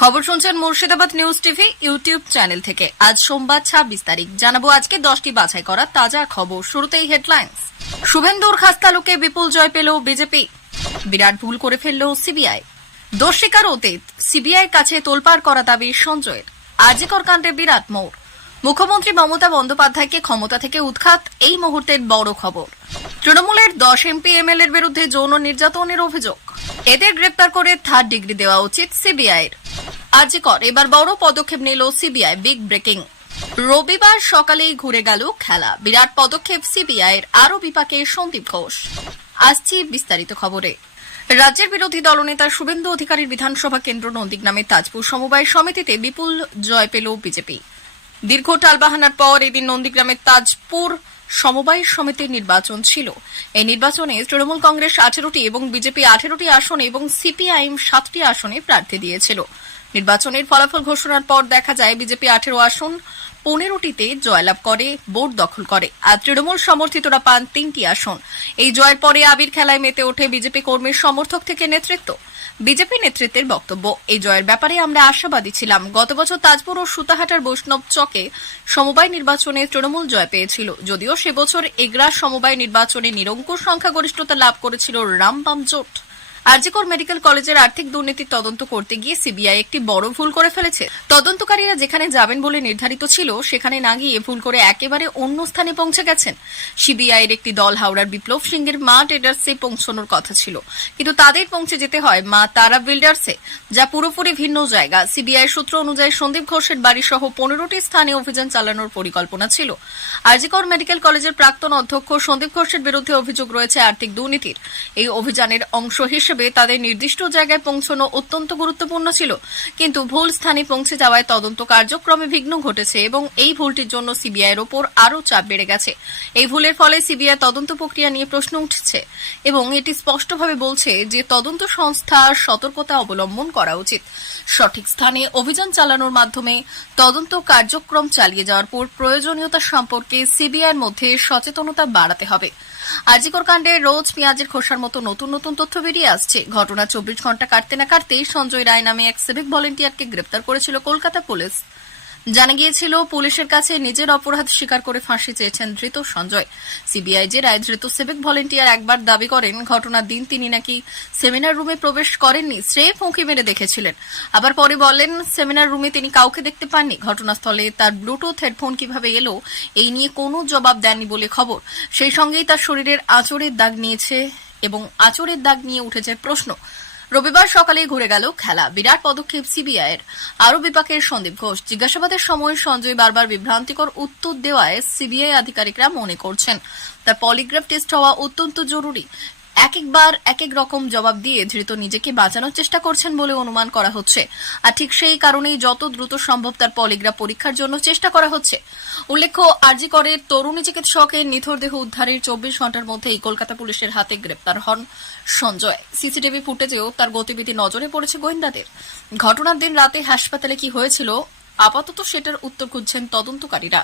খবর শুনছেন Murshidabad news TV YouTube channel থেকে। আজ সোমবার ২৬ তারিখ। জানাবো আজকে 10টি বাছাই করা তাজা খবর। শুরুতেই হেডলাইন্স। শুভেন্দুর খাসতালুকে বিপুল জয় পেল বিজেপি। বিরাট ভুল করে ফেলল সিবিআই। দোষ স্বীকার অতীত। সিবিআইয়ের কাছে তোলপাড় করা দাবি সঞ্জয়ের। আরজিকর কাণ্ডে বিরাট মোড়। মুখ্যমন্ত্রী মমতা বন্দ্যোপাধ্যায়কে ক্ষমতা থেকে উৎখাত এই মুহূর্তের বড় খবর। তৃণমূলের 10 এমপি এমএলএর বিরুদ্ধে যৌন নির্যাতনের অভিযোগ। এদের গ্রেপ্তার করে 3rd ডিগ্রি দেওয়া উচিত সিবিআইয়ের। আরজিকর এবার বড় পদক্ষেপ নিল সিবিআই। Big breaking. রবিবার সকালেই ঘুরে গেল খেলা। বিরাট পদক্ষেপ সিবিআইয়ের। আরও বিপাকে সন্দীপ ঘোষ। আসছি বিস্তারিত খবরে। রাজ্যের বিরোধী দলনেতা শুভেন্দু অধিকারীর বিধানসভা কেন্দ্র নন্দীগ্রামের তাজপুর সমবায় সমিতিতে বিপুল জয় পেল বিজেপি। দীর্ঘ টালবাহানার পর এদিন নন্দীগ্রামের তাজপুর সমবায় সমিতির নির্বাচন ছিল। এই নির্বাচনে তৃণমূল কংগ্রেস 18টি এবং বিজেপি 18টি আসনে এবং সিপিআইএম 7টি আসনে প্রার্থী দিয়েছিল। নির্বাচনের ফলাফল ঘোষণার পর দেখা যায় বিজেপি 18 আসন 15টিতে জয়লাভ করে, বোর্ড দখল করে, আর তৃণমূল সমর্থিতরা পান 3টি আসন। এই জয়ের পরে আবির খেলায় মেতে ওঠে বিজেপি কর্মীর সমর্থক থেকে নেতৃত্ব। বিজেপি নেতৃত্বের বক্তব্য, এই জয়ের ব্যাপারে আমরা আশাবাদী ছিলাম। গত বছর তাজপুর ও সুতাহাটার বৈষ্ণব চকে সমবায় নির্বাচনে তৃণমূল জয় পেয়েছিল, যদিও সে বছর এগরা সমবায় নির্বাচনে নিরঙ্কুশ সংখ্যাগরিষ্ঠতা লাভ করেছিল রামবাম জোট। আরজিকর মেডিকেল কলেজের আর্থিক দুর্নীতির তদন্ত করতে গিয়ে সিবিআই একটি বড় ভুল করে ফেলেছে। তদন্তকারীরা যেখানে যাবেন বলে নির্ধারিত ছিল সেখানে না গিয়ে ভুল করে একেবারে অন্য স্থানে পৌঁছে গেছেন। সিবিআইয়ের একটি দল হাওড়ার বিপ্লব সিংহের মা ট্রেডার্সে পৌঁছানোর কথা ছিল, কিন্তু তাদের পৌঁছে যেতে হয় মা তারা বিল্ডার্সে, যা পুরোপুরি ভিন্ন জায়গা। সিবিআই সূত্র অনুযায়ী সন্দীপ ঘোষের বাড়ি সহ 15টি স্থানে অভিযান চালানোর পরিকল্পনা ছিল। আরজিকর মেডিকেল কলেজের প্রাক্তন অধ্যক্ষ সন্দীপ ঘোষের বিরুদ্ধে অভিযোগ রয়েছে আর্থিক দুর্নীতির। এই অভিযানের অংশ হিসেবে তাদের নির্দিষ্ট জায়গায় পৌঁছানো অত্যন্ত গুরুত্বপূর্ণ ছিল, কিন্তু ভুল স্থানে পৌঁছে যাওয়ায় তদন্ত কার্যক্রমে বিঘ্ন ঘটেছে এবং এই ভুলটির জন্য সিবিআইয়ের ওপর আরও চাপ বেড়ে গেছে। এই ভুলের ফলে সিবিআই তদন্ত প্রক্রিয়া নিয়ে প্রশ্ন উঠছে এবং এটি স্পষ্টভাবে বলছে যে তদন্ত সংস্থার সতর্কতা অবলম্বন করা উচিত। সঠিক স্থানে অভিযান চালানোর মাধ্যমে তদন্ত কার্যক্রম চালিয়ে যাওয়ার পর প্রয়োজনীয়তা সম্পর্কে সিবিআইয়ের মধ্যে সচেতনতা বাড়াতে হবে। আরজিকর কাণ্ডে রোজ পেঁয়াজের খোসার মতো নতুন নতুন তথ্য বেরিয়ে আসছে। ঘটনা 24 ঘন্টা কাটতে না কাটতেই সঞ্জয় রায় নামে এক সিভিক ভলেন্টিয়ারকে গ্রেপ্তার করেছিল কলকাতা পুলিশ। জানা গিয়েছিল পুলিশের কাছে নিজের অপরাধ স্বীকার করে ফাঁসি চেয়েছেন ধৃত সঞ্জয়। সিবিআই যে রায় ধৃত সিভিক ভলেন্টিয়ার একবার দাবি করেন ঘটনার দিন তিনি নাকি সেমিনার রুমে প্রবেশ করেননি, স্রেফ উঁকি মেরে দেখেছিলেন। আবার পরে বলেন সেমিনার রুমে তিনি কাউকে দেখতে পাননি। ঘটনাস্থলে তার ব্লুটুথ হেডফোন কিভাবে এলো এই নিয়ে কোনো জবাব দেননি বলে খবর। সেই সঙ্গেই তার শরীরের আঁচড়ের দাগ নিয়েছে এবং আঁচড়ের দাগ নিয়ে উঠেছে প্রশ্ন। রবিবার সকালে ঘুরে গেল খেলা। বিরাট পদক্ষেপ সিবিআইয়ের। আরও বিপাকের সন্দীপ ঘোষ। জিজ্ঞাসাবাদের সময় সঞ্জয় বারবার বিভ্রান্তিকর উত্তর দেওয়ায় সিবিআই আধিকারিকরা মনে করছেন তার পলিগ্রাফ টেস্ট হওয়া অত্যন্ত জরুরি। একবার এক এক রকম জবাব দিয়ে ধৃত নিজেকে বাঁচানোর চেষ্টা করছেন বলে অনুমান করা হচ্ছে, আর ঠিক সেই কারণেই যত দ্রুত সম্ভব তার পলিগ্রাফ পরীক্ষার জন্য চেষ্টা করা হচ্ছে। উল্লেখ্য, আরজিকরের তরুণী চিকিৎসকের নিথর দেহ উদ্ধারের 24 ঘন্টার মধ্যেই কলকাতা পুলিশের হাতে গ্রেপ্তার হন সঞ্জয়। সিসিটিভি ফুটেজেও তার গতিবিধি নজরে পড়েছে গোয়েন্দাদের। ঘটনার দিন রাতে হাসপাতালে কি হয়েছিল আপাতত সেটার উত্তর খুঁজছেন তদন্তকারীরা।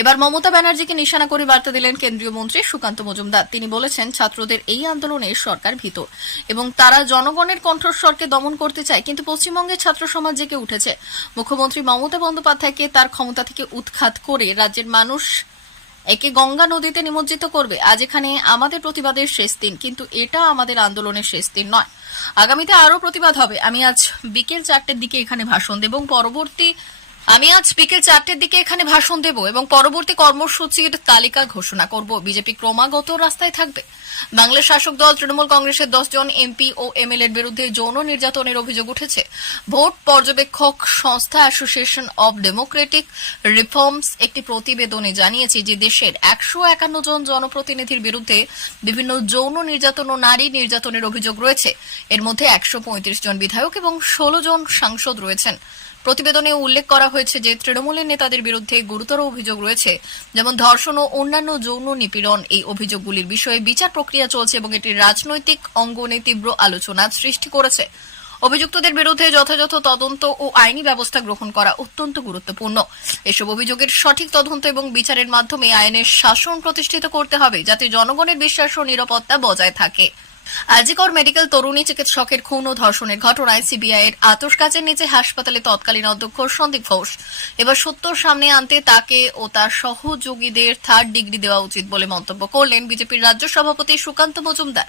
এবার মমতা ব্যানার্জিকে নিশানা করে বার্তা দিলেন কেন্দ্রীয় মন্ত্রী সুকান্ত মজুমদার। তিনি বলেছেন ছাত্রদের এই আন্দোলনে সরকার ভীত এবং তারা জনগণের কণ্ঠস্বরকে দমন করতে চায়, কিন্তু পশ্চিমবঙ্গের ছাত্র সমাজ জেগে উঠেছে। মুখ্যমন্ত্রী মমতা বন্দ্যোপাধ্যায়কে তার ক্ষমতা থেকে উৎখাত করে রাজ্যের মানুষ একে গঙ্গা নদীতে নিমজ্জিত করবে। আজ এখানে আমাদের প্রতিবাদের শেষ দিন, কিন্তু এটা আমাদের আন্দোলনের শেষ দিন নয়। আগামীতে আরও প্রতিবাদ হবে। আমি আজ বিকেল 4টের দিকে এখানে ভাষণ দেব এবং পরবর্তী কর্মসূচির তালিকা ঘোষণা করব। বিজেপি ক্রমাগত রাস্তায় থাকবে। বাংলার শাসক দল তৃণমূল কংগ্রেসের 10 জন এমপি ও এমএলএর বিরুদ্ধে যৌন নির্যাতনের অভিযোগ উঠেছে। ভোট পর্যবেক্ষক সংস্থা অ্যাসোসিয়েশন অব ডেমোক্রেটিক রিফর্মস একটি প্রতিবেদনে জানিয়েছে যে দেশের 151 জন জনপ্রতিনিধির বিরুদ্ধে বিভিন্ন যৌন নির্যাতন ও নারী নির্যাতনের অভিযোগ রয়েছে। এর মধ্যে 135 জন বিধায়ক এবং 16 জন সাংসদ রয়েছেন। প্রতিবেদনে উল্লেখ করা হয়েছে যে তৃণমূলের নেতাদের বিরুদ্ধে গুরুতর অভিযোগ রয়েছে, যেমন ধর্ষণ ও অন্যান্য যৌন নিপীড়ন। এই অভিযোগগুলির বিষয়ে বিচার প্রক্রিয়া চলছে এবং এটি রাজনৈতিক অঙ্গনে তীব্র আলোচনা সৃষ্টি করেছে। অভিযুক্তদের বিরুদ্ধে যথাযথ তদন্ত ও আইনি ব্যবস্থা গ্রহণ করা অত্যন্ত গুরুত্বপূর্ণ। এসব অভিযোগের সঠিক তদন্ত এবং বিচারের মাধ্যমে আইনের শাসন প্রতিষ্ঠিত করতে হবে, যাতে জনগণের বিশ্বাস ও নিরাপত্তা বজায় থাকে। আজিকর মেডিকেল তরুণী চিকিৎসকের খুন ও ধর্ষণের ঘটনায় সিবিআই এর আতশ কাচের নিচে হাসপাতালে তৎকালীন অধ্যক্ষ সন্দীপ ঘোষ এবার সত্য সামনে আনতে তাকে ও তার সহযোগীদের 3rd ডিগ্রি দেওয়া উচিত বলে মন্তব্য করলেন বিজেপির রাজ্য সভাপতি সুকান্ত মজুমদার।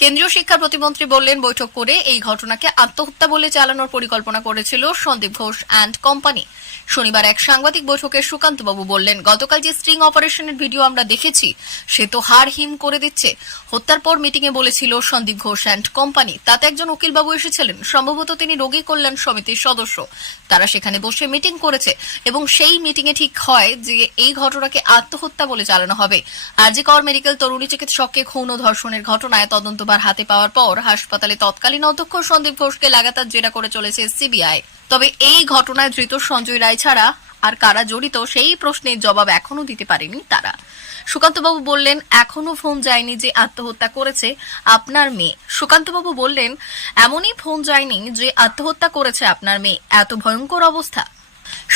কেন্দ্রীয় শিক্ষা প্রতিমন্ত্রী বললেন, বৈঠক করে এই ঘটনাকে আত্মহত্যা বলে চালানোর পরিকল্পনা করেছিল সন্দীপ ঘোষ অ্যান্ড কোম্পানি। শনিবার এক সাংবাদিক বৈঠকে সুকান্তবাবু বললেন, গতকাল যে স্ট্রিং অপারেশনের ভিডিও আমরা দেখেছি সে তো হাড় হিম করে দিচ্ছে। হত্যার পর মিটিং এ বলেছিল সন্দীপ ঘোষ অ্যান্ড কোম্পানি, তাতে একজন উকিলবাবু এসেছিলেন, সম্ভবত তিনি রোগী কল্যাণ সমিতির সদস্য। তারা সেখানে বসে মিটিং করেছে এবং সেই মিটিং এ ঠিক হয় যে এই ঘটনাকে আত্মহত্যা বলে চালানো হবে। আজিকর মেডিকেল তরুণী চিকিৎসককে খুন ও ধর্ষণের ঘটনায় তদন্তভার হাতে পাওয়ার পর হাসপাতালে তৎকালীন অধ্যক্ষ সন্দীপ ঘোষকে লাগাতার জেরা করে চলেছে সিবিআই। তবে এই ঘটনায় ধৃত সঞ্জয় রায় ছাড়া আর কারা জড়িত সেই প্রশ্নের জবাব এখনো দিতে পারেনি তারা। সুকান্তবাবু বললেন, এখনো ফোন যায়নি যে আত্মহত্যা করেছে আপনার মেয়ে। সুকান্তবাবু বললেন, এমনই ফোন যায়নি যে আত্মহত্যা করেছে আপনার মেয়ে, এত ভয়ঙ্কর অবস্থা।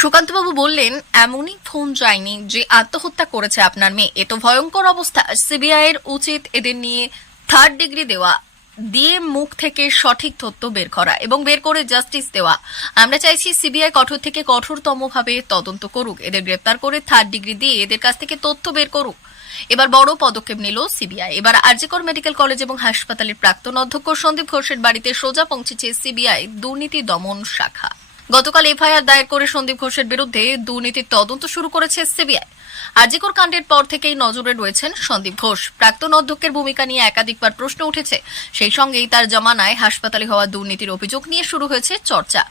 সুকান্তবাবু বললেন, এমনই ফোন যায়নি যে আত্মহত্যা করেছে আপনার মেয়ে, এত ভয়ঙ্কর অবস্থা। সিবিআই এর উচিত এদের নিয়ে 3rd ডিগ্রি দেওয়া, দিয়ে মুখ থেকে সঠিক তথ্য বের করা এবং বের করে জাস্টিস দেওয়া। আমরা চাইছি সিবিআই কঠোর থেকে কঠোরতম ভাবে তদন্ত করুক, এদের গ্রেপ্তার করে 3rd ডিগ্রি দিয়ে এদের কাছ থেকে তথ্য বের করুক। এবার বড় পদক্ষেপ নিল সিবিআই। এবার আরজিকর মেডিকেল কলেজ এবং হাসপাতালের প্রাক্তন অধ্যক্ষ সন্দীপ ঘোষের বাড়িতে সোজা পৌঁছেছে সিবিআই দুর্নীতি দমন শাখা। গতকাল এফআইআর দায়ের করে সন্দীপ ঘোষের বিরুদ্ধে দুর্নীতির তদন্ত শুরু করেছে সিবিআই। আরজিকর কাণ্ডের পর থেকেই নজরে রয়েছেন সন্দীপ ঘোষ। প্রাক্তন অধ্যক্ষের ভূমিকা নিয়ে একাধিকবার প্রশ্ন উঠেছে, সেই সঙ্গেই তার জমানায় হাসপাতালে হওয়া দুর্নীতির অভিযোগ নিয়ে শুরু হয়েছে চর্চা।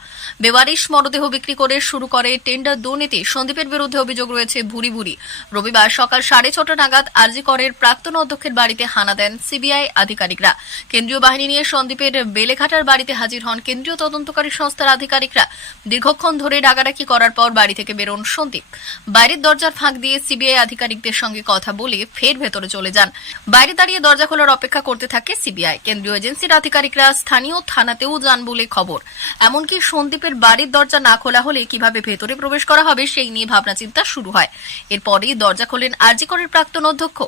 বেওয়ারিশ মরদেহ বিক্রি করে শুরু করে টেন্ডার দুর্নীতি। সন্দীপের বিরুদ্ধে অভিযোগ রয়েছে ভুরি ভুরি। রবিবার সকাল 6:30 নাগাদ আরজিকরের প্রাক্তন অধ্যক্ষের বাড়িতে হানা দেন সিবিআই আধিকারিকরা। কেন্দ্রীয় বাহিনী নিয়ে সন্দীপের বেলেঘাটার বাড়িতে হাজির হন কেন্দ্রীয় তদন্তকারী সংস্থার আধিকারিকরা। দীর্ঘক্ষণ ধরে ডাকাডাকি করার পর বাড়ি থেকে বেরোন সন্দীপ। বাইরের দরজার ফাঁক দিয়ে সিবিআই আধিকারিকদের সঙ্গে কথা বলে ফের ভেতরে চলে যান। বাইরে দাঁড়িয়ে দরজা খোলার অপেক্ষা করতে থাকে সিবিআই। কেন্দ্রীয় এজেন্সির আধিকারিকরা স্থানীয় থানাতেও যান বলে খবর। এমনকি সন্দীপের বাড়ির দরজা না খোলা হলে কিভাবে ভেতরে প্রবেশ করা হবে সেই নিয়ে ভাবনা চিন্তা শুরু হয়। এরপরই দরজা খোলেন আরজিকরের প্রাক্তন অধ্যক্ষ।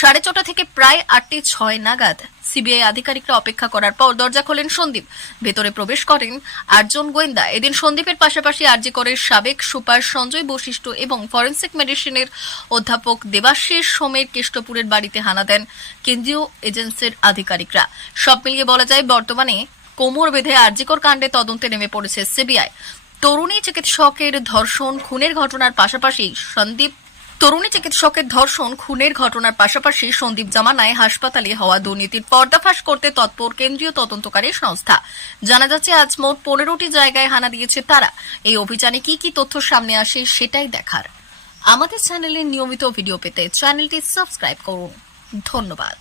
6:30 থেকে প্রায় 8:06 নাগাদ সিবিআই আধিকারিকরা অপেক্ষা করার পর দরজা খোলেন সন্দীপ। ভেতরে প্রবেশ করেন 8 জন গোয়েন্দা। এদিন সন্দীপের পাশাপাশি আরজিকরের সাবেক সুপার সঞ্জয় বশিষ্ঠ এবং ফরেন্সিক মেডিসিনের অধ্যাপক দেবাশিস সোমের কেষ্টপুরের বাড়িতে হানা দেন কেন্দ্রীয় এজেন্সির আধিকারিকরা। সব মিলিয়ে বলা যায়, বর্তমানে কোমর বেঁধে আরজিকর কাণ্ডে তদন্তে নেমে পড়েছে সিবিআই। তরুণী চিকিৎসকের ধর্ষণ খুনের ঘটনার পাশাপাশি সন্দীপ জামানায় হাসপাতালে হওয়া দুর্নীতির পর্দাফাশ করতে তৎপর কেন্দ্রীয় তদন্তকারী সংস্থা। জানা যাচ্ছে, আজ মোট 15টি জায়গায় হানা দিয়েছে তারা। এই অভিযানে কি কি তথ্য সামনে আসে সেটাই দেখার। আমাদের চ্যানেলের নিয়মিত ভিডিও পেতে চ্যানেলটি সাবস্ক্রাইব করুন। ধন্যবাদ।